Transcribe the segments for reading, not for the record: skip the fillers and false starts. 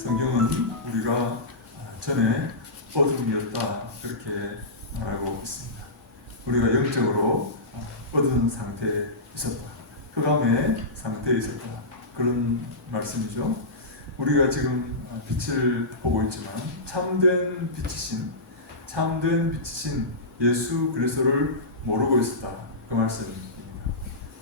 성경은 우리가 전에 어둠이었다 그렇게 말하고 있습니다. 우리가 영적으로 어두운 상태에 있었다, 흑암의 상태에 있었다, 그런 말씀이죠. 우리가 지금 빛을 보고 있지만 참된 빛이신 예수 그리스도를 모르고 있었다, 그 말씀입니다.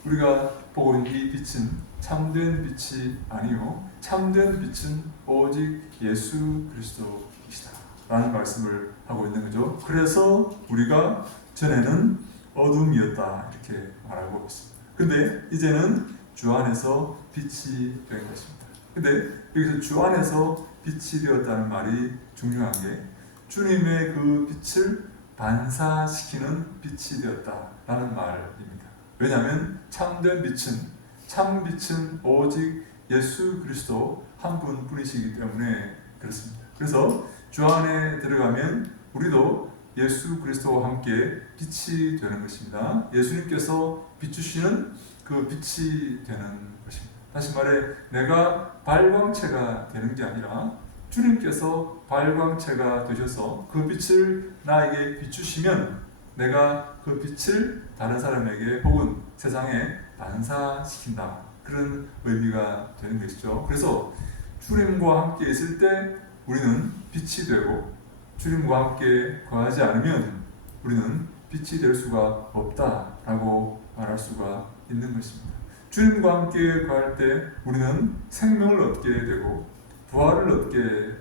우리가 보고 있는 이 빛은 참된 빛이 아니요 참된 빛은 오직 예수 그리스도이시다 라는 말씀을 하고 있는 거죠. 그래서 우리가 전에는 어둠이었다 이렇게 말하고 있습니다. 근데 이제는 주 안에서 빛이 된 것입니다. 근데 여기서 주 안에서 빛이 되었다는 말이 중요한 게, 주님의 그 빛을 반사시키는 빛이 되었다라는 말입니다. 왜냐하면 참된 빛은 오직 예수 그리스도 한 분뿐이시기 때문에 그렇습니다. 그래서 주 안에 들어가면 우리도 예수 그리스도와 함께 빛이 되는 것입니다. 예수님께서 비추시는 그 빛이 되는 것입니다. 다시 말해, 내가 발광체가 되는 게 아니라 주님께서 발광체가 되셔서 그 빛을 나에게 비추시면 내가 그 빛을 다른 사람에게 혹은 세상에 반사시킨다, 그런 의미가 되는 것이죠. 그래서 주님과 함께 있을 때 우리는 빛이 되고, 주님과 함께 거하지 않으면 우리는 빛이 될 수가 없다라고 말할 수가 있는 것입니다. 주님과 함께 거할 때 우리는 생명을 얻게 되고 부활을 얻게 됩니다.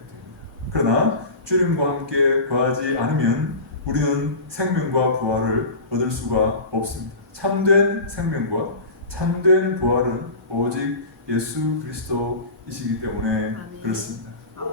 그러나 주님과 함께 거하지 않으면 우리는 생명과 부활을 얻을 수가 없습니다. 참된 생명과 참된 부활은 오직 예수 그리스도이시기 때문에 그렇습니다.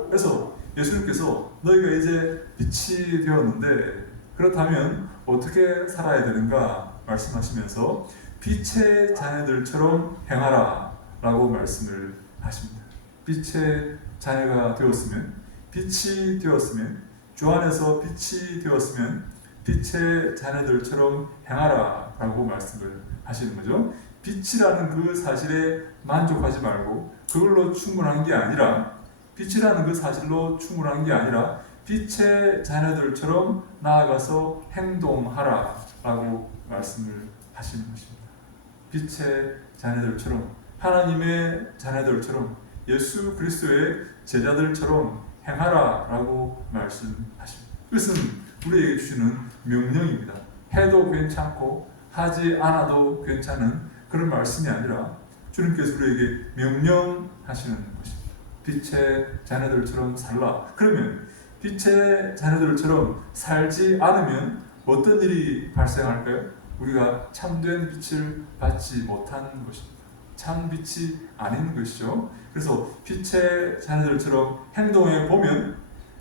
그래서 예수님께서 너희가 이제 빛이 되었는데 그렇다면 어떻게 살아야 되는가 말씀하시면서 빛의 자녀들처럼 행하라 라고 말씀을 하십니다. 빛의 자녀가 되었으면, 빛이 되었으면, 주 안에서 빛이 되었으면 빛의 자녀들처럼 행하라 라고 말씀을 하시는 거죠. 빛이라는 그 사실에 만족하지 말고 그걸로 충분한 게 아니라, 빛이라는 그 사실로 충분한 게 아니라 빛의 자녀들처럼 나아가서 행동하라 라고 말씀을 하시는 것입니다. 빛의 자녀들처럼, 하나님의 자녀들처럼, 예수 그리스도의 제자들처럼 행하라 라고 말씀하십니다. 이것은 우리에게 주시는 명령입니다. 해도 괜찮고 하지 않아도 괜찮은 그런 말씀이 아니라 주님께서 우리에게 명령하시는 것입니다. 빛의 자녀들처럼 살라. 그러면 빛의 자녀들처럼 살지 않으면 어떤 일이 발생할까요? 우리가 참된 빛을 받지 못한 것입니다. 참 빛이 아닌 것이죠. 그래서 빛의 자녀들처럼 행동해 보면,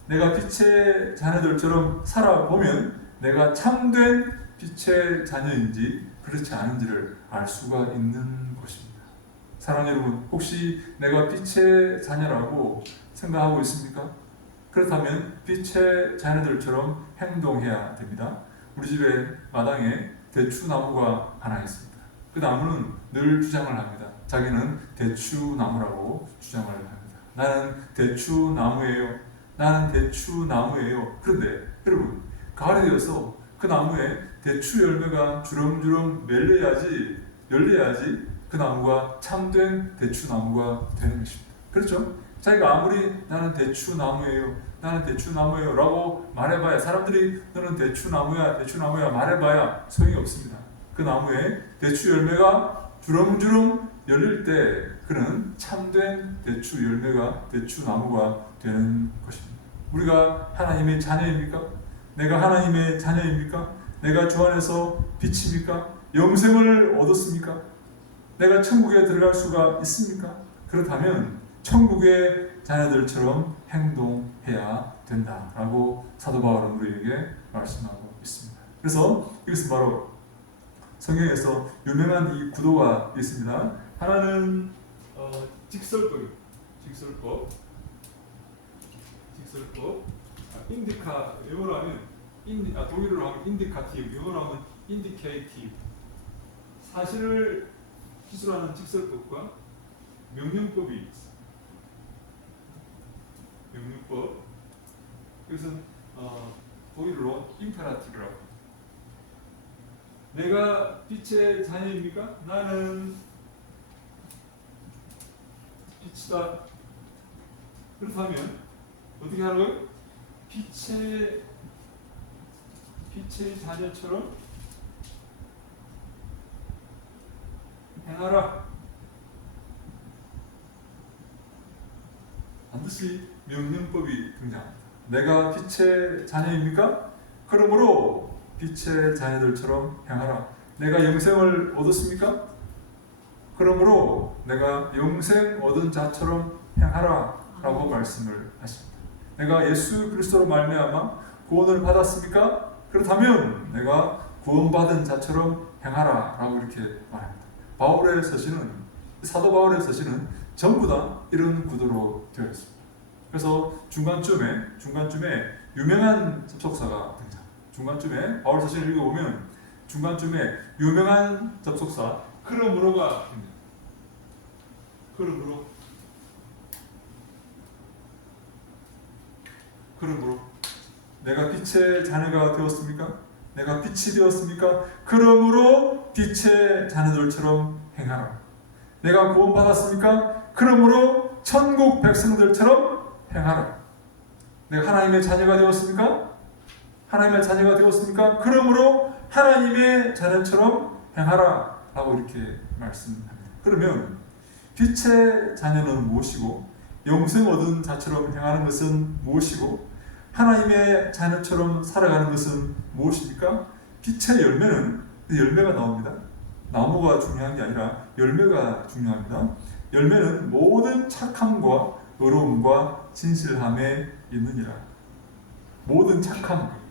내가 빛의 자녀들처럼 살아보면 내가 참된 빛의 자녀인지 그렇지 않은지를 알 수가 있는 것입니다. 사랑하는 여러분, 혹시 내가 빛의 자녀라고 생각하고 있습니까? 그렇다면 빛의 자녀들처럼 행동해야 됩니다. 우리 집에 마당에 대추나무가 하나 있습니다. 그 나무는 늘 주장을 합니다. 자기는 대추나무라고 주장을 합니다. 나는 대추나무예요. 나는 대추나무예요. 그런데 여러분, 가을이 되어서 그 나무에 대추 열매가 주렁주렁 열려야지 그 나무가 참된 대추나무가 되는 것입니다. 그렇죠? 자기가 아무리 나는 대추나무예요, 나는 대추나무예요 라고 말해봐야, 사람들이 너는 대추나무야 말해봐야 소용이 없습니다. 그 나무에 대추 열매가 주렁주렁 열릴 때 그는 참된 대추 열매가, 대추나무가 되는 것입니다. 우리가 하나님의 자녀입니까? 내가 하나님의 자녀입니까? 내가 주 안에서 빛입니까? 영생을 얻었습니까? 내가 천국에 들어갈 수가 있습니까? 그렇다면 천국의 자녀들처럼 행동해야 된다라고 사도 바울은 우리에게 말씀하고 있습니다. 그래서 이것은 바로 성경에서 유명한 이 구도가 있습니다. 하나는 직설법, 인디카, 영어로 하면 독일어로 하면 인디카티브, 영어로 하면 인디케이티브. 사실을 기술하는 직설법과 명령법이 있습니다. 명령법. 이것은 독일어로 임페라티브라고. 내가 빛의 자녀입니까? 나는 빛이다. 그렇다면 어떻게 하는 거예요? 빛의 자녀처럼 행하라. 반드시 명령법이 등장합니다. 내가 빛의 자녀입니까? 그러므로 빛의 자녀들처럼 행하라. 내가 영생을 얻었습니까? 그러므로 내가 영생 얻은 자처럼 행하라 라고 말씀을 하십니다. 내가 예수 그리스도로 말미암아 구원을 받았습니까? 그렇다면 내가 구원받은 자처럼 행하라 라고 이렇게 말합니다. 바울의 서신은, 사도 바울의 서신은 전부 다 이런 구도로 되어 있습니다. 그래서 중간쯤에 유명한 접속사가 등장. 중간쯤에 바울 서신을 읽어보면 중간쯤에 유명한 접속사 그러므로가 등장. 그러므로 내가 빛의 자녀가 되었습니까? 내가 빛이 되었습니까? 그러므로 빛의 자녀들처럼 행하라. 내가 구원받았습니까? 그러므로 천국 백성들처럼 행하라. 내가 하나님의 자녀가 되었습니까? 하나님의 자녀가 되었습니까? 그러므로 하나님의 자녀처럼 행하라 라고 이렇게 말씀합니다. 그러면 빛의 자녀는 무엇이고 영생 얻은 자처럼 행하는 것은 무엇이고 하나님의 자녀처럼 살아가는 것은 무엇입니까? 빛의 열매는 열매가 나옵니다. 나무가 중요한 게 아니라 열매가 중요합니다. 열매는 모든 착함과 의로움과 진실함에 있느니라. 모든 착함,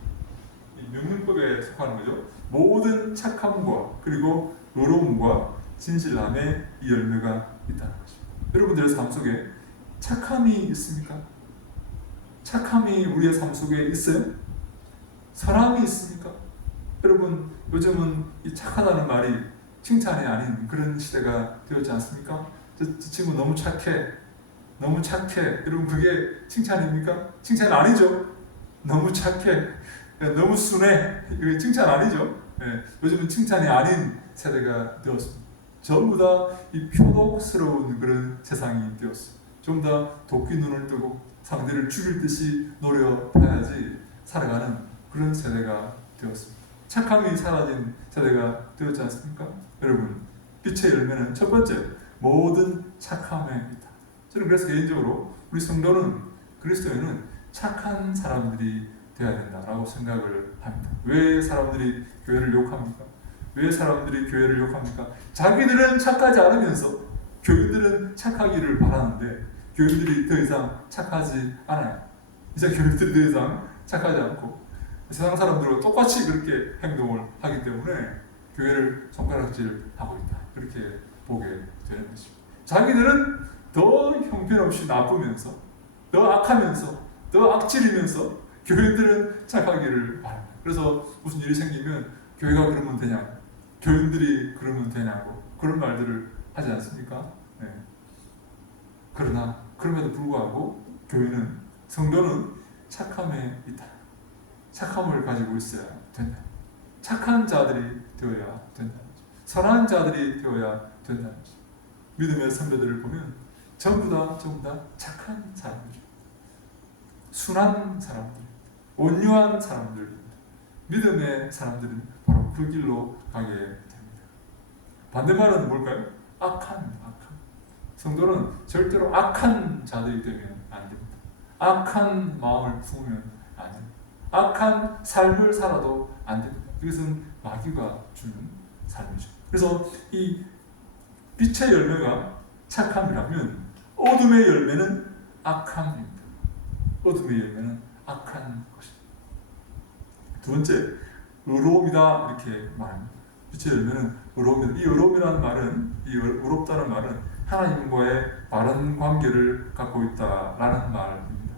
명령법에 속하는 거죠. 모든 착함과 그리고 의로움과 진실함에 이 열매가 있다는 것입니다. 여러분들의 삶 속에 착함이 있습니까? 착함이 우리의 삶 속에 있어요? 선함이 있습니까? 여러분, 요즘은 이 착하다는 말이 칭찬이 아닌 그런 시대가 되었지 않습니까? 저 친구 너무 착해. 여러분, 그게 칭찬입니까? 칭찬 아니죠? 너무 착해. 너무 순해. 이거 칭찬 아니죠? 네, 요즘은 칭찬이 아닌 세대가 되었습니다. 전부 다 이 표독스러운 그런 세상이 되었습니다. 좀 더 도끼 눈을 뜨고 상대를 죽일 듯이 노려봐야지 살아가는 그런 세대가 되었습니다. 착함이 사라진 세대가 되었지 않습니까? 여러분, 빛의 열매는 첫 번째, 모든 착함에 있다. 저는 그래서 개인적으로 우리 성도는, 그리스도인은 착한 사람들이 되어야 된다라고 생각을 합니다. 왜 사람들이 교회를 욕합니까? 왜 사람들이 교회를 욕합니까? 자기들은 착하지 않으면서 교인들은 착하기를 바라는데 교인들이 더 이상 착하지 않아요. 이제 교인들이 더 이상 착하지 않고 세상 사람들과 똑같이 그렇게 행동을 하기 때문에 교회를 손가락질하고 있다. 그렇게 보게 되는 것입니다. 자기들은 더 형편없이 나쁘면서 더 악하면서 더 악질이면서 교인들은 착하기를 바랍니다. 그래서 무슨 일이 생기면 교회가 그러면 되냐, 교인들이 그러면 되냐고 그런 말들을 하지 않습니까? 네. 그러나 그럼에도 불구하고 교회는, 성도는 착함에 있다. 착함을 가지고 있어야 된다. 착한 자들이 되어야 된다. 선한 자들이 되어야 된다. 믿음의 선배들을 보면 전부 다 착한 사람들, 순한 사람들, 온유한 사람들입니다. 믿음의 사람들은 바로 그 길로 가게 됩니다. 반대말은 뭘까요? 악한. 성도는 절대로 악한 자들이 되면 안 됩니다. 악한 마음을 품으면 안 됩니다. 악한 삶을 살아도 안 됩니다. 이것은 마귀가 주는 삶이죠. 그래서 이 빛의 열매가 착함이라면 어둠의 열매는 악함입니다. 어둠의 열매는 악한 것입니다. 두 번째, 의로움이다 이렇게 말합니다. 빛의 열매는 의로움이다. 이 의로움이라는 말은, 이 의롭다는 말은 하나님과의 바른 관계를 갖고 있다라는 말입니다.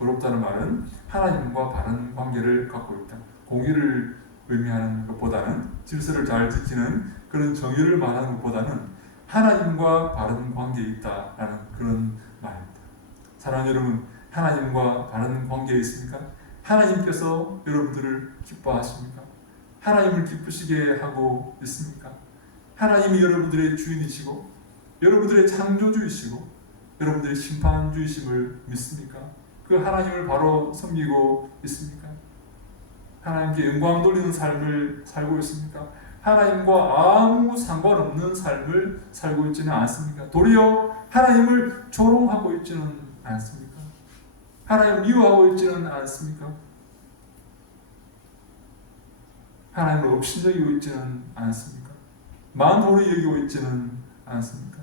의롭다는 말은 하나님과 바른 관계를 갖고 있다. 공의를 의미하는 것보다는, 질서를 잘 지키는 그런 정의를 말하는 것보다는 하나님과 바른 관계에 있다라는 그런 말입니다. 사랑하는 여러분, 하나님과 바른 관계에 있습니까? 하나님께서 여러분들을 기뻐하십니까? 하나님을 기쁘시게 하고 있습니까? 하나님이 여러분들의 주인이시고 여러분들의 창조주이시고 여러분들의 심판주이심을 믿습니까? 그 하나님을 바로 섬기고 있습니까? 하나님께 영광 돌리는 삶을 살고 있습니까? 하나님과 아무 상관없는 삶을 살고 있지는 않습니까? 도리어 하나님을 조롱하고 있지는 않습니까? 하나님을 미워하고 있지는 않습니까? 하나님을 업신여기고 있지는 않습니까? 만홀히 여기고 있지는 않습니까?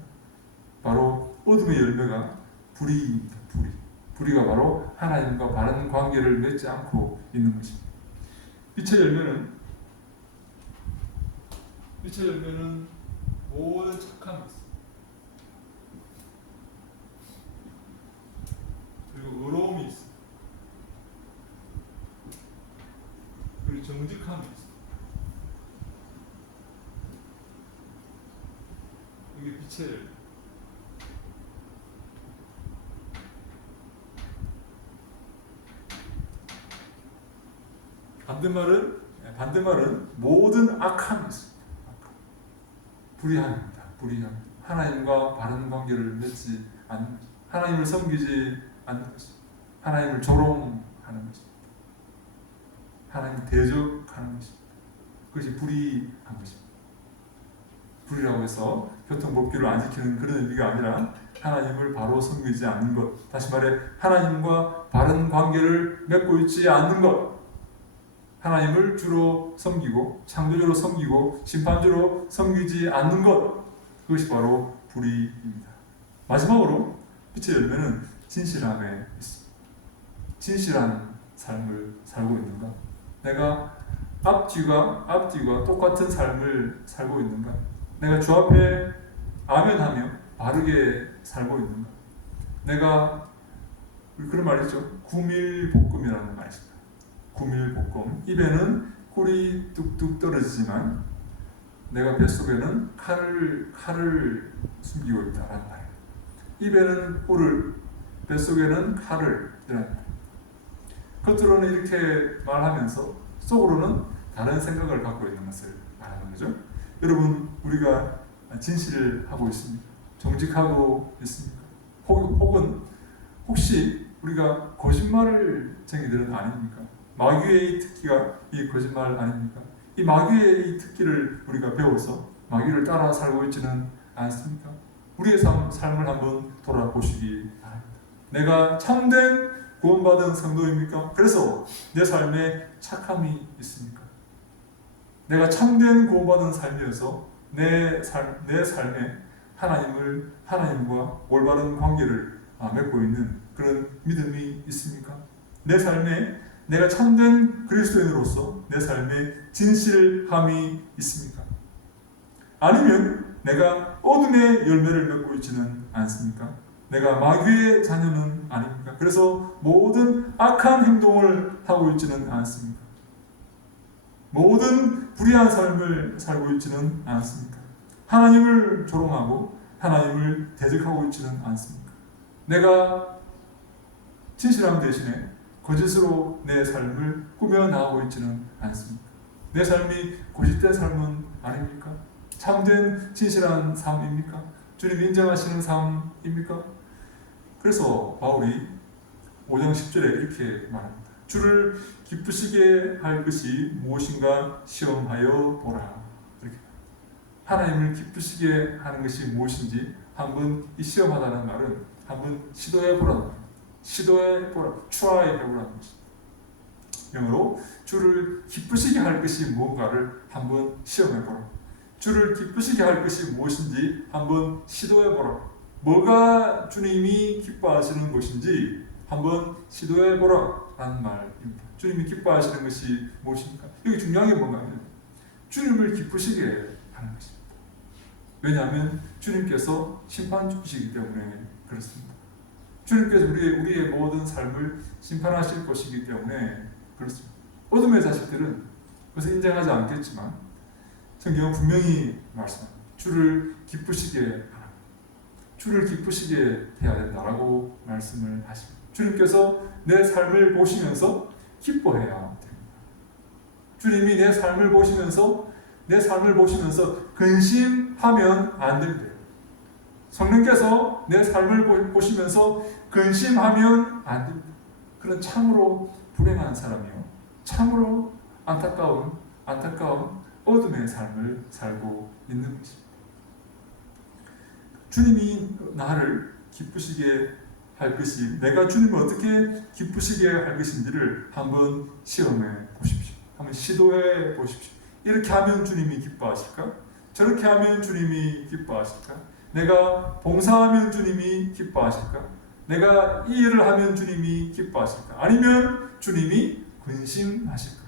바로 어둠의 열매가 불의입니다. 불의가 바로 하나님과 바른 관계를 맺지 않고 있는 것입니다. 빛의 열매는 모든 착함이 있습니다. 그리고 의로움이 있습니다. 그리고 정직함이 있습니다. 이게 빛의 열매. 반대말은 모든 악함이 있습니다. 불의함입니다. 불의함. 하나님과 바른 관계를 맺지 않는 것입니다. 하나님을 섬기지 않는 것입니다. 하나님을 조롱하는 것입니다. 하나님을 대적하는 것입니다. 그것이 불의한 것입니다. 불의라고 해서 교통법규를 안 지키는 그런 의미가 아니라 하나님을 바로 섬기지 않는 것, 다시 말해 하나님과 바른 관계를 맺고 있지 않는 것, 하나님을 주로 섬기고 창조주로 섬기고 심판주로 섬기지 않는 것, 그것이 바로 불의입니다. 마지막으로 빛의 열매는 진실함에 있습니다. 진실한 삶을 살고 있는가? 내가 앞뒤가 똑같은 삶을 살고 있는가? 내가 주 앞에 아멘하며 바르게 살고 있는가? 내가 그런 말이 있죠. 구밀볶음이라는 말이 있습니다. 구밀볶음. 입에는 꿀이 뚝뚝 떨어지지만 내가 뱃속에는 칼을 숨기고 있다라는 말이에요. 입에는 꿀을, 뱃속에는 칼을 이라는 말이에요. 겉으로는 이렇게 말하면서 속으로는 다른 생각을 갖고 있는 것을 말하는 거죠. 여러분, 우리가 진실을 하고 있습니까? 정직하고 있습니까? 혹시 우리가 거짓말을 쟁이들은 아닙니까? 마귀의 특기가 이 거짓말 아닙니까? 이 마귀의 특기를 우리가 배워서 마귀를 따라 살고 있지는 않습니까? 우리의 삶을 한번 돌아보시기 바랍니다. 내가 참된 구원받은 성도입니까? 그래서 내 삶에 착함이 있습니까? 내가 참된 구원받은 삶이어서 내 삶에 하나님과 올바른 관계를 맺고 있는 그런 믿음이 있습니까? 내 삶에 내가 참된 그리스도인으로서 내 삶에 진실함이 있습니까? 아니면 내가 어둠의 열매를 맺고 있지는 않습니까? 내가 마귀의 자녀는 아닙니까? 그래서 모든 악한 행동을 하고 있지는 않습니까? 모든 불의한 삶을 살고 있지는 않습니까? 하나님을 조롱하고 하나님을 대적하고 있지는 않습니까? 내가 진실함 대신에 거짓으로 내 삶을 꾸며나가고 있지는 않습니까? 내 삶이 거짓된 삶은 아닙니까? 참된 진실한 삶입니까? 주님 인정하시는 삶입니까? 그래서 바울이 5장 10절에 이렇게 말합니다. 주를 기쁘시게 할 것이 무엇인가 시험하여 보라. 이렇게. 하나님을 기쁘시게 하는 것이 무엇인지 한번 이 시험하다는 말은 한번 시도해 보라는 말입니다. 시도해 보라, try 해보라는 것입니다. 영어로 주를 기쁘시게 할 것이 무언가를 한번 시험해 보라. 주를 기쁘시게 할 것이 무엇인지 한번 시도해 보라. 뭐가 주님이 기뻐하시는 것인지 한번 시도해 보라 라는 말입니다. 주님이 기뻐하시는 것이 무엇입니까? 여기 중요한 게 뭔가 하면 주님을 기쁘시게 하는 것입니다. 왜냐하면 주님께서 심판주시기 때문에 그렇습니다. 주님께서 우리의 모든 삶을 심판하실 것이기 때문에 그렇습니다. 어둠의 자식들은 그것을 인정하지 않겠지만 성경은 분명히 말씀합니다. 주를 기쁘시게 하라. 주를 기쁘시게 해야 된다라고 말씀을 하십니다. 주님께서 내 삶을 보시면서 기뻐해야 됩니다. 주님이 내 삶을 보시면서 근심하면 안 됩니다. 성령께서 내 삶을 보시면서 근심하면 안 됩니다. 그런 참으로 불행한 사람이요, 참으로 안타까운 어둠의 삶을 살고 있는 것입니다. 주님이 나를 기쁘시게 할 것이, 내가 주님을 어떻게 기쁘시게 할 것인지를 한번 시험해 보십시오. 한번 시도해 보십시오. 이렇게 하면 주님이 기뻐하실까? 저렇게 하면 주님이 기뻐하실까? 내가 봉사하면 주님이 기뻐하실까? 내가 이 일을 하면 주님이 기뻐하실까? 아니면 주님이 근심하실까?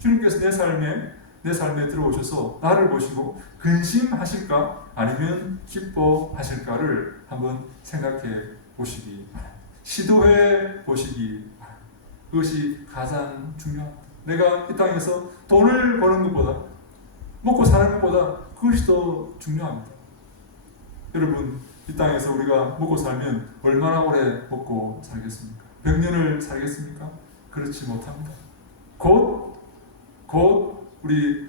주님께서 내 삶에 들어오셔서 나를 보시고 근심하실까? 아니면 기뻐하실까를 한번 생각해 보시기 바랍니다. 시도해 보시기 바랍니다. 그것이 가장 중요합니다. 내가 이 땅에서 돈을 버는 것보다, 먹고 사는 것보다 그것이 더 중요합니다. 여러분, 이 땅에서 우리가 먹고 살면 얼마나 오래 먹고 살겠습니까? 100년을 살겠습니까? 그렇지 못합니다. 곧 우리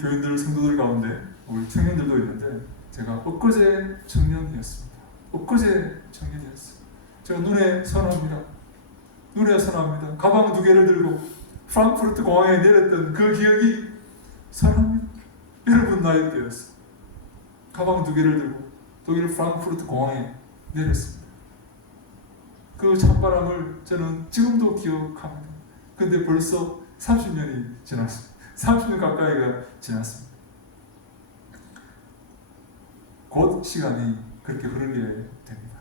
교인들, 성도들 가운데 우리 청년들도 있는데, 제가 엊그제 청년이었습니다. 제가 눈에 선합니다. 가방 2개를 들고 프랑크푸르트 공항에 내렸던 그 기억이 선합니다. 여러분 나이 때였어요. 가방 2개를 들고 독일 프랑크푸르트 공항에 내렸습니다. 그 찬바람을 저는 지금도 기억합니다. 근데 벌써 30년이 지났습니다. 30년 가까이가 지났습니다. 곧 시간이 그렇게 흐르게 됩니다.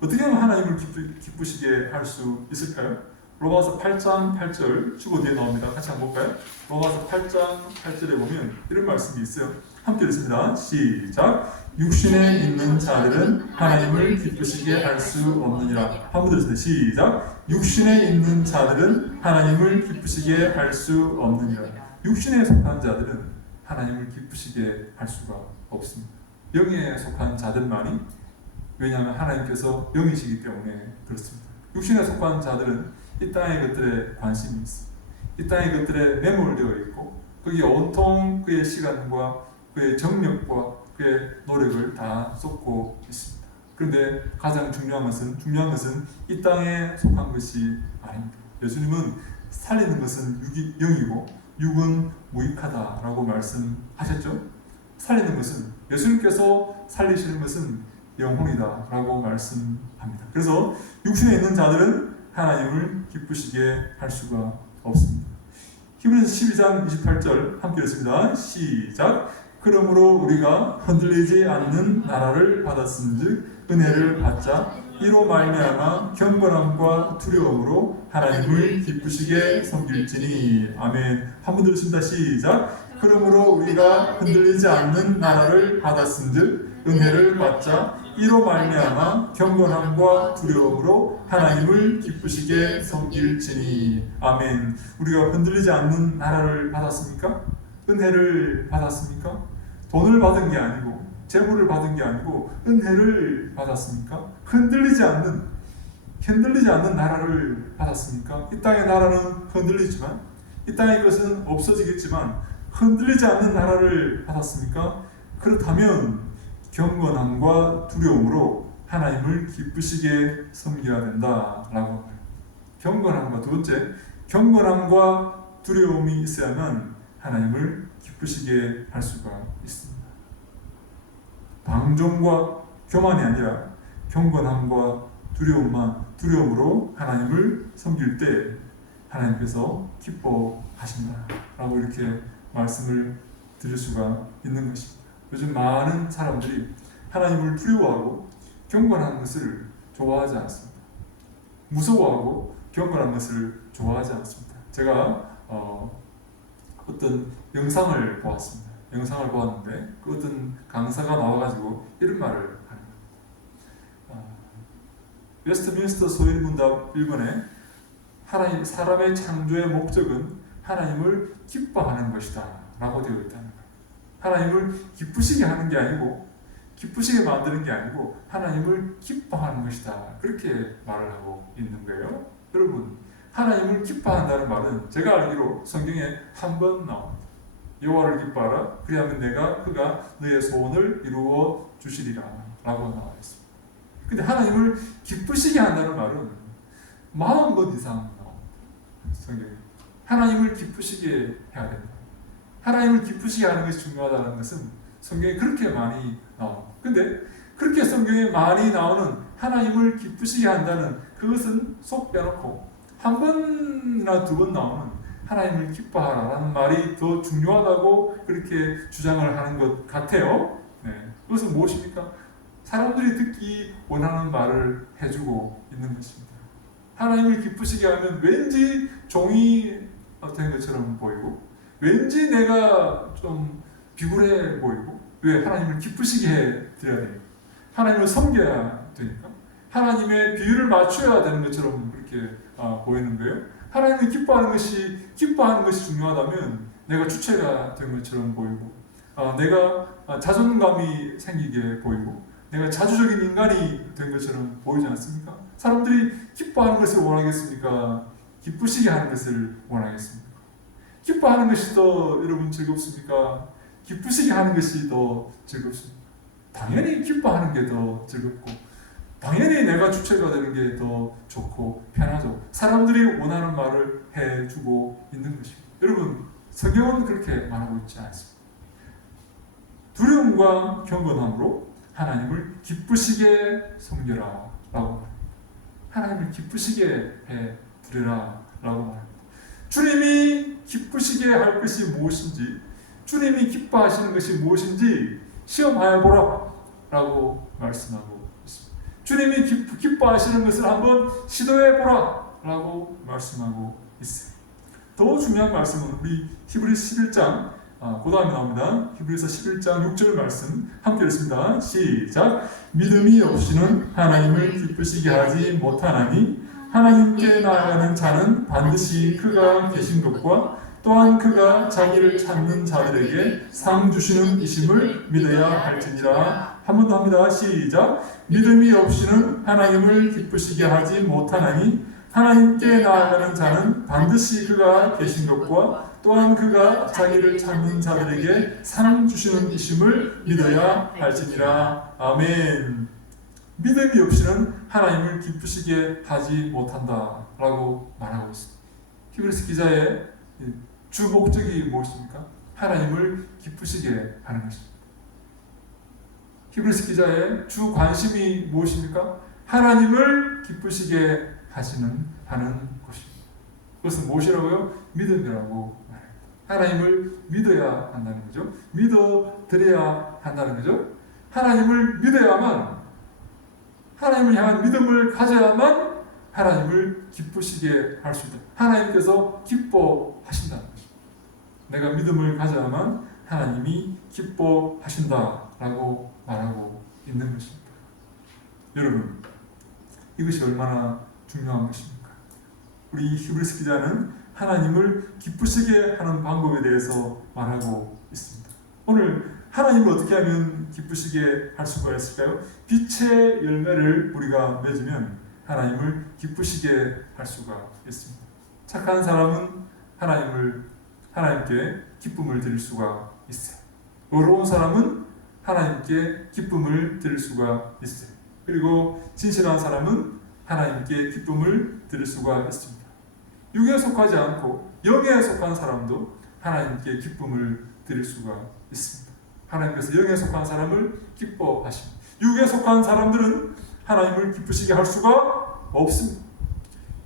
어떻게 하면 하나님을 기쁘시게 할 수 있을까요? 로마서 8장 8절 주고 뒤에 나옵니다. 같이 한번 볼까요? 로마서 8장 8절에 보면 이런 말씀이 있어요. 함께 읽습니다. 시작. 육신에 있는 자들은 하나님을 기쁘시게 할 수 없느니라. 한 번 더 읽습니다. 시작. 육신에 있는 자들은 하나님을 기쁘시게 할 수 없느니라. 육신에 속한 자들은 하나님을 기쁘시게 할 수가 없습니다. 영에 속한 자들만이, 왜냐하면 하나님께서 영이시기 때문에 그렇습니다. 육신에 속한 자들은 이 땅의 것들에 관심이 있습니다. 이 땅의 것들에 매몰되어 있고, 거기에 온통 그의 시간과 그의 정력과 그의 노력을 다 쏟고 있습니다. 그런데 가장 중요한 것은 이 땅에 속한 것이 아닙니다. 예수님은 살리는 것은 영이고 육은 무익하다라고 말씀하셨죠. 살리는 것은, 예수님께서 살리시는 것은 영혼이다라고 말씀합니다. 그래서 육신에 있는 자들은 하나님을 기쁘시게 할 수가 없습니다. 히브리서 12장 28절 함께 읽습니다. 시작. 그러므로 우리가 흔들리지 않는 나라를 받았은즉 은혜를 받자 이로 말미암아 경건함과 두려움으로 하나님을 기쁘시게 섬길지니. 아멘. 한 번 더 읽습니다. 시작. 그러므로 우리가 흔들리지 않는 나라를 받았은즉 은혜를 받자 이로 말미암아 경건함과 두려움으로 하나님을 기쁘시게 섬길지니. 아멘. 우리가 흔들리지 않는 나라를 받았습니까? 은혜를 받았습니까? 돈을 받은 게 아니고 재물을 받은 게 아니고 은혜를 받았습니까? 흔들리지 않는 나라를 받았습니까? 이 땅의 나라는 흔들리지만, 이 땅의 것은 없어지겠지만 흔들리지 않는 나라를 받았습니까? 그렇다면 경건함과 두려움으로 하나님을 기쁘시게 섬겨야 된다라고 합니다. 경건함과, 두 번째, 경건함과 두려움이 있어야만 하나님을 기쁘시게 할 수가 있습니다. 방종과 교만이 아니라 경건함과 두려움으로 하나님을 섬길 때 하나님께서 기뻐하신다라고 이렇게 말씀을 드릴 수가 있는 것입니다. 요즘 많은 사람들이 하나님을 두려워하고 경건한 것을 좋아하지 않습니다. 무서워하고 경건한 것을 좋아하지 않습니다. 제가 어떤 영상을 보았습니다. 영상을 보았는데 그 어떤 강사가 나와가지고 이런 말을 합니다. 웨스트민스터 소일문답 1번에 사람의 창조의 목적은 하나님을 기뻐하는 것이다 라고 되어 있다는 거예요. 하나님을 기쁘시게 하는 게 아니고 기쁘시게 만드는 게 아니고 하나님을 기뻐하는 것이다. 그렇게 말을 하고 있는 거예요. 여러분, 하나님을 기뻐한다는 말은 제가 알기로 성경에 한 번 나옵니다. 여호와를 기뻐하라. 그리하면 그가 너의 소원을 이루어 주시리라 라고 나와 있습니다. 근데 하나님을 기쁘시게 한다는 말은 40번 이상 나옵니다. 성경에. 하나님을 기쁘시게 해야 된다. 하나님을 기쁘시게 하는 것이 중요하다는 것은 성경에 그렇게 많이 나옵니다. 근데 그렇게 성경에 많이 나오는 하나님을 기쁘시게 한다는 그것은 속 빼놓고 한 번이나 두 번 나오는 하나님을 기뻐하라라는 말이 더 중요하다고 그렇게 주장을 하는 것 같아요. 네. 그것은 무엇입니까? 사람들이 듣기 원하는 말을 해주고 있는 것입니다. 하나님을 기쁘시게 하면 왠지 종이 된 것처럼 보이고 왠지 내가 좀 비굴해 보이고 왜? 하나님을 기쁘시게 해드려야 되니까. 하나님을 섬겨야 되니까. 하나님의 비율을 맞춰야 되는 것처럼 그렇게 보이는 거예요. 하나님을 기뻐하는 것이 중요하다면 내가 주체가 된 것처럼 보이고 내가 자존감이 생기게 보이고 내가 자주적인 인간이 된 것처럼 보이지 않습니까? 사람들이 기뻐하는 것을 원하겠습니까? 기쁘시게 하는 것을 원하겠습니까? 기뻐하는 것이 더 여러분 즐겁습니까? 기쁘시게 하는 것이 더 즐겁습니까? 당연히 기뻐하는 게 더 즐겁고 당연히 내가 주체가 되는 게 더 좋고 편하죠. 사람들이 원하는 말을 해주고 있는 것입니다. 여러분, 성경은 그렇게 말하고 있지 않습니다. 두려움과 경건함으로 하나님을 기쁘시게 섬겨라 라고 말합니다. 하나님을 기쁘시게 해드리라 라고 말합니다. 주님이 기쁘시게 할 것이 무엇인지, 주님이 기뻐하시는 것이 무엇인지 시험하여 보라 라고 말씀하고 있습니다. 주님이 기뻐하시는 것을 한번 시도해 보라 라고 말씀하고 있어요. 더 중요한 말씀은 우리 히브리서 11장 그 다음에 나옵니다. 히브리서 11장 6절 말씀 함께 읽습니다. 시작. 믿음이 없이는 하나님을 기쁘시게 하지 못하나니 하나님께 나아가는 자는 반드시 그가 계신 것과 또한 그가 자기를 찾는 자들에게 상 주시는 이심을 믿어야 할지니라. 한 번 더 합니다. 시작. 믿음이 없이는 하나님을 기쁘시게 하지 못하나니 하나님께 나아가는 자는 반드시 그가 계신 것과 또한 그가 자기를 찾는 자들에게 상 주시는 이심을 믿어야 할지니라. 아멘. 믿음이 없이는 하나님을 기쁘시게 하지 못한다 라고 말하고 있습니다. 히브리서 기자의 주 목적이 무엇입니까? 하나님을 기쁘시게 하는 것입니다. 히브리서 기자의 주 관심이 무엇입니까? 하나님을 기쁘시게 하는 것입니다. 그것은 무엇이라고요? 믿음이라고 말합니다. 하나님을 믿어야 한다는 거죠. 믿어드려야 한다는 거죠. 하나님을 믿어야만, 하나님을 향한 믿음을 가져야만 하나님을 기쁘시게 할 수 있다. 하나님께서 기뻐하신다는 것입니다. 내가 믿음을 가져야만 하나님이 기뻐하신다라고 말하고 있는 것입니다. 여러분, 이것이 얼마나 중요한 것입니까? 우리 히브리서 기자는 하나님을 기쁘시게 하는 방법에 대해서 말하고 있습니다. 오늘 하나님을 어떻게 하면 기쁘시게 할 수가 있을까요? 빛의 열매를 우리가 맺으면 하나님을 기쁘시게 할 수가 있습니다. 착한 사람은 하나님께 기쁨을 드릴 수가 있어요. 의로운 사람은 하나님께 기쁨을 드릴 수가 있어요. 그리고 진실한 사람은 하나님께 기쁨을 드릴 수가 있습니다. 육에 속하지 않고 영에 속한 사람도 하나님께 기쁨을 드릴 수가 있습니다. 하나님께서 영에 속한 사람을 기뻐하십니다. 육에 속한 사람들은 하나님을 기쁘시게 할 수가 없습니다.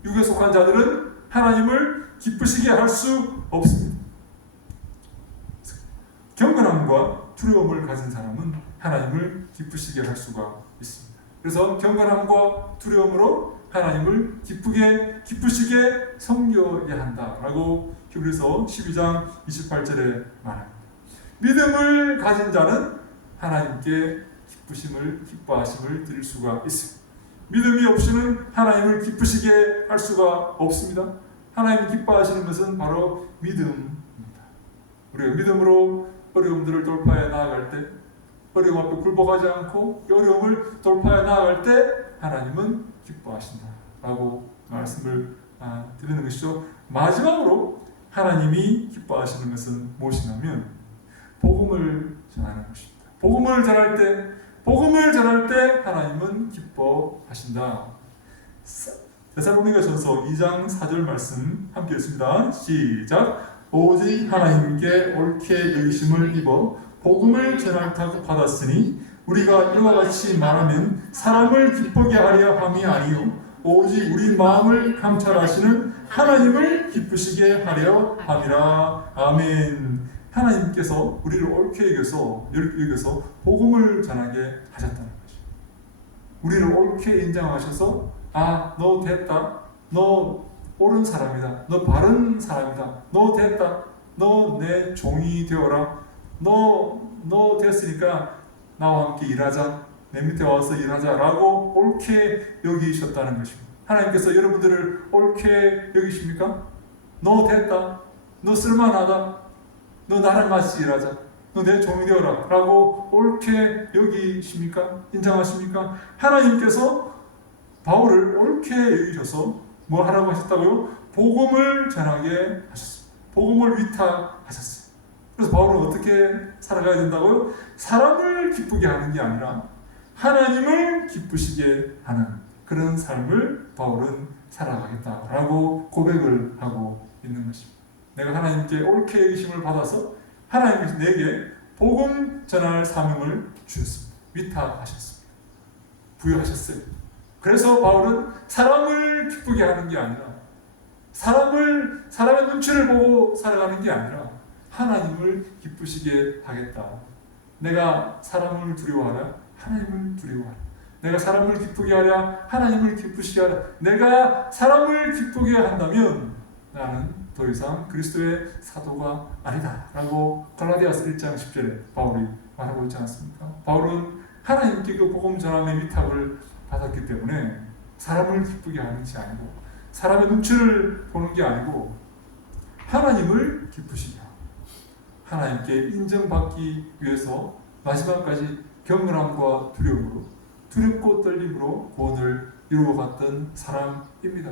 육에 속한 자들은 하나님을 기쁘시게 할 수 없습니다. 경건함과 두려움을 가진 사람은 하나님을 기쁘시게 할 수가 있습니다. 그래서 경건함과 두려움으로 하나님을 기쁘시게 섬겨야 한다라고 히브리서 12장 28절에 말합니다. 믿음을 가진 자는 하나님께 기뻐하심을 드릴 수가 있습니다. 믿음이 없이는 하나님을 기쁘시게 할 수가 없습니다. 하나님을 기뻐하시는 것은 바로 믿음입니다. 우리가 믿음으로 어려움들을 돌파해 나아갈 때 어려움 앞에 굴복하지 않고 어려움을 돌파해 나아갈 때 하나님은 기뻐하신다 라고 말씀을 드리는 것이죠. 마지막으로 하나님이 기뻐하시는 것은 무엇이냐면 복음을 전하는 것입니다. 복음을 전할 때 하나님은 기뻐하신다. 데살로니가전서 2장 4절 말씀 함께 읽습니다. 시작. 오직 하나님께 옳게 여기심을 입어 복음을 전하다고 받았으니 우리가 이와 같이 말하면 사람을 기쁘게 하려 함이 아니요 오직 우리 마음을 감찰하시는 하나님을 기쁘시게 하려 함이라. 아멘. 하나님께서 우리를 옳게 여겨서 복음을 전하게 하셨다는 것이죠. 우리를 옳게 인정하셔서 너 됐다. 너 옳은 사람이다. 너 바른 사람이다. 너 됐다. 너 내 종이 되어라. 너 됐으니까 나와 함께 일하자. 내 밑에 와서 일하자라고 옳게 여기셨다는 것입니다. 하나님께서 여러분들을 옳게 여기십니까? 너 됐다. 너 쓸만하다. 너 나랑 같이 일하자. 너 내 종이 되어라 라고 옳게 여기십니까? 인정하십니까? 하나님께서 바울을 옳게 여기셔서 뭐 하라고 하셨다고요? 복음을 전하게 하셨습니다. 복음을 위탁하셨어요. 그래서 바울은 어떻게 살아가야 된다고요? 사람을 기쁘게 하는 게 아니라 하나님을 기쁘시게 하는 그런 삶을 바울은 살아가겠다라고 고백을 하고 있는 것입니다. 내가 하나님께 옳게 여기심을 받아서 하나님께서 내게 복음 전할 사명을 주셨습니다. 위탁하셨습니다. 부여하셨어요. 그래서 바울은 사람을 기쁘게 하는 게 아니라 사람의 눈치를 보고 살아가는 게 아니라 하나님을 기쁘시게 하겠다. 내가 사람을 두려워하라. 하나님을 두려워하라. 내가 사람을 기쁘게 하랴. 하나님을 기쁘시게 하라. 내가 사람을 기쁘게 한다면 나는 더 이상 그리스도의 사도가 아니다 라고 갈라디아서 1장 10절에 바울이 말하고 있지 않습니까? 바울은 하나님께 그 복음 전함의 위탁을 받았기 때문에 사람을 기쁘게 하는 것이 아니고 사람의 눈치를 보는 게 아니고 하나님을 기쁘시게 하고 하나님께 인정받기 위해서 마지막까지 경건함과 두려움으로 두렵고 떨림으로 구원을 이루어갔던 사람입니다.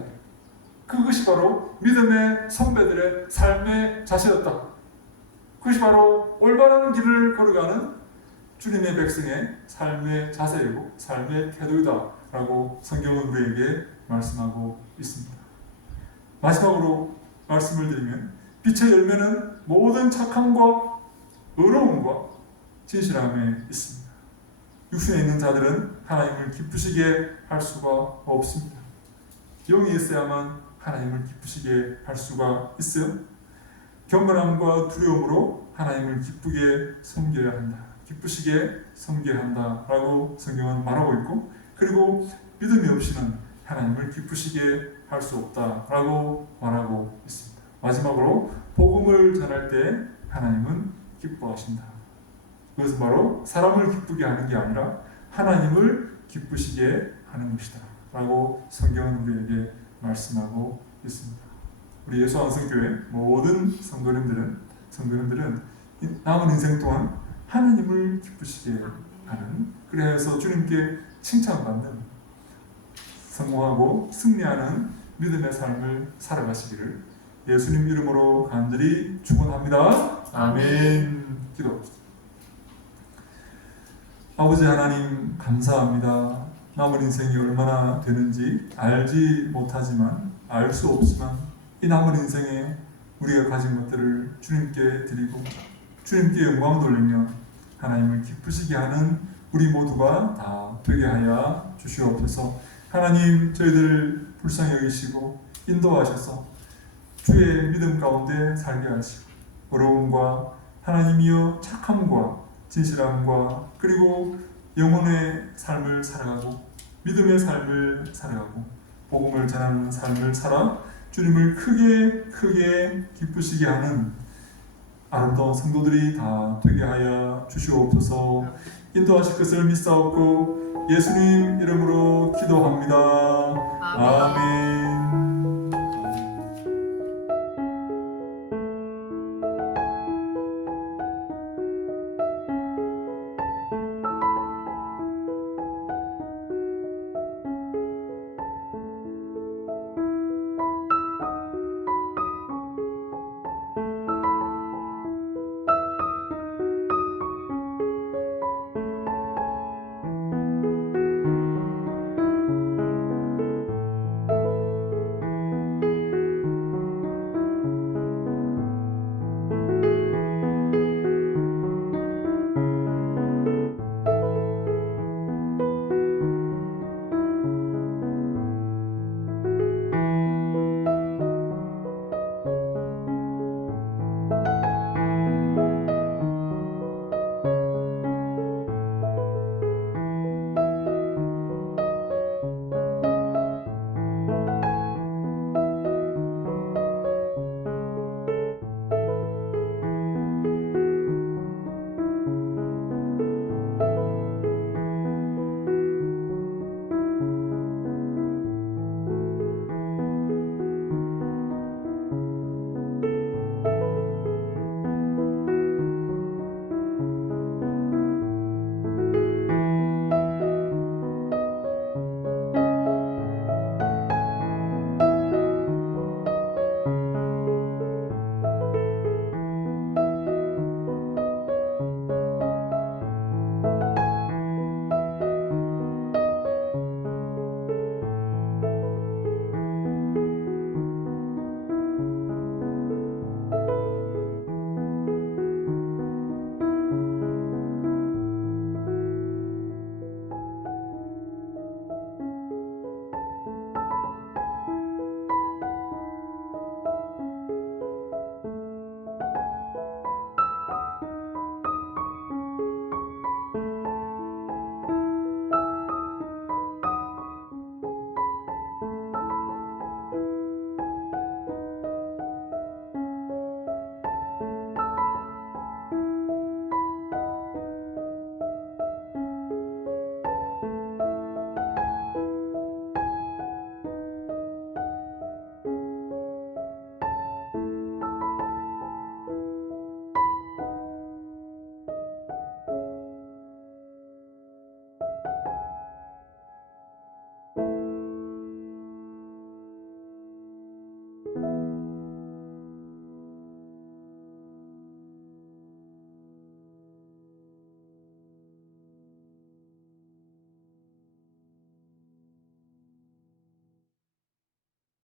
그것이 바로 믿음의 선배들의 삶의 자세였다. 그것이 바로 올바른 길을 걸어가는 주님의 백성의 삶의 자세이고 삶의 태도이다 라고 성경은 우리에게 말씀하고 있습니다. 마지막으로 말씀을 드리면 빛의 열매는 모든 착함과 의로움과 진실함에 있습니다. 육신에 있는 자들은 하나님을 기쁘시게 할 수가 없습니다. 영이 있어야만 하나님을 기쁘시게 할 수가 있어요. 경건함과 두려움으로 하나님을 기쁘게 섬겨야 한다. 기쁘시게 섬겨야 한다 라고 성경은 말하고 있고 그리고 믿음이 없이는 하나님을 기쁘시게 할 수 없다 라고 말하고 있습니다. 마지막으로 복음을 전할 때 하나님은 기뻐하신다. 그것은 바로 사람을 기쁘게 하는 게 아니라 하나님을 기쁘시게 하는 것이다 라고 성경은 우리에게 말씀하고 있습니다. 우리 예수안성교회 모든 성도님들은 남은 인생 동안 하나님을 기쁘시게 하는 그래서 주님께 칭찬받는 성공하고 승리하는 믿음의 삶을 살아가시기를 예수님 이름으로 간절히 축원합니다. 아멘. 기도. 아버지 하나님 감사합니다. 남은 인생이 얼마나 되는지 알지 못하지만 알 수 없지만 이 남은 인생에 우리가 가진 것들을 주님께 드리고 주님께 영광 돌리며 하나님을 기쁘시게 하는 우리 모두가 다 되게 하여 주시옵소서. 하나님 저희들 불쌍히 여기시고 인도하셔서 주의 믿음 가운데 살게 하시고 어려움과 하나님이여 착함과 진실함과 그리고 영혼의 삶을 살아가고 믿음의 삶을 살아가고 복음을 전하는 삶을 살아 주님을 크게 기쁘시게 하는 아름다운 성도들이 다 되게 하여 주시옵소서. 인도하실 것을 믿사옵고 예수님 이름으로 기도합니다. 아멘.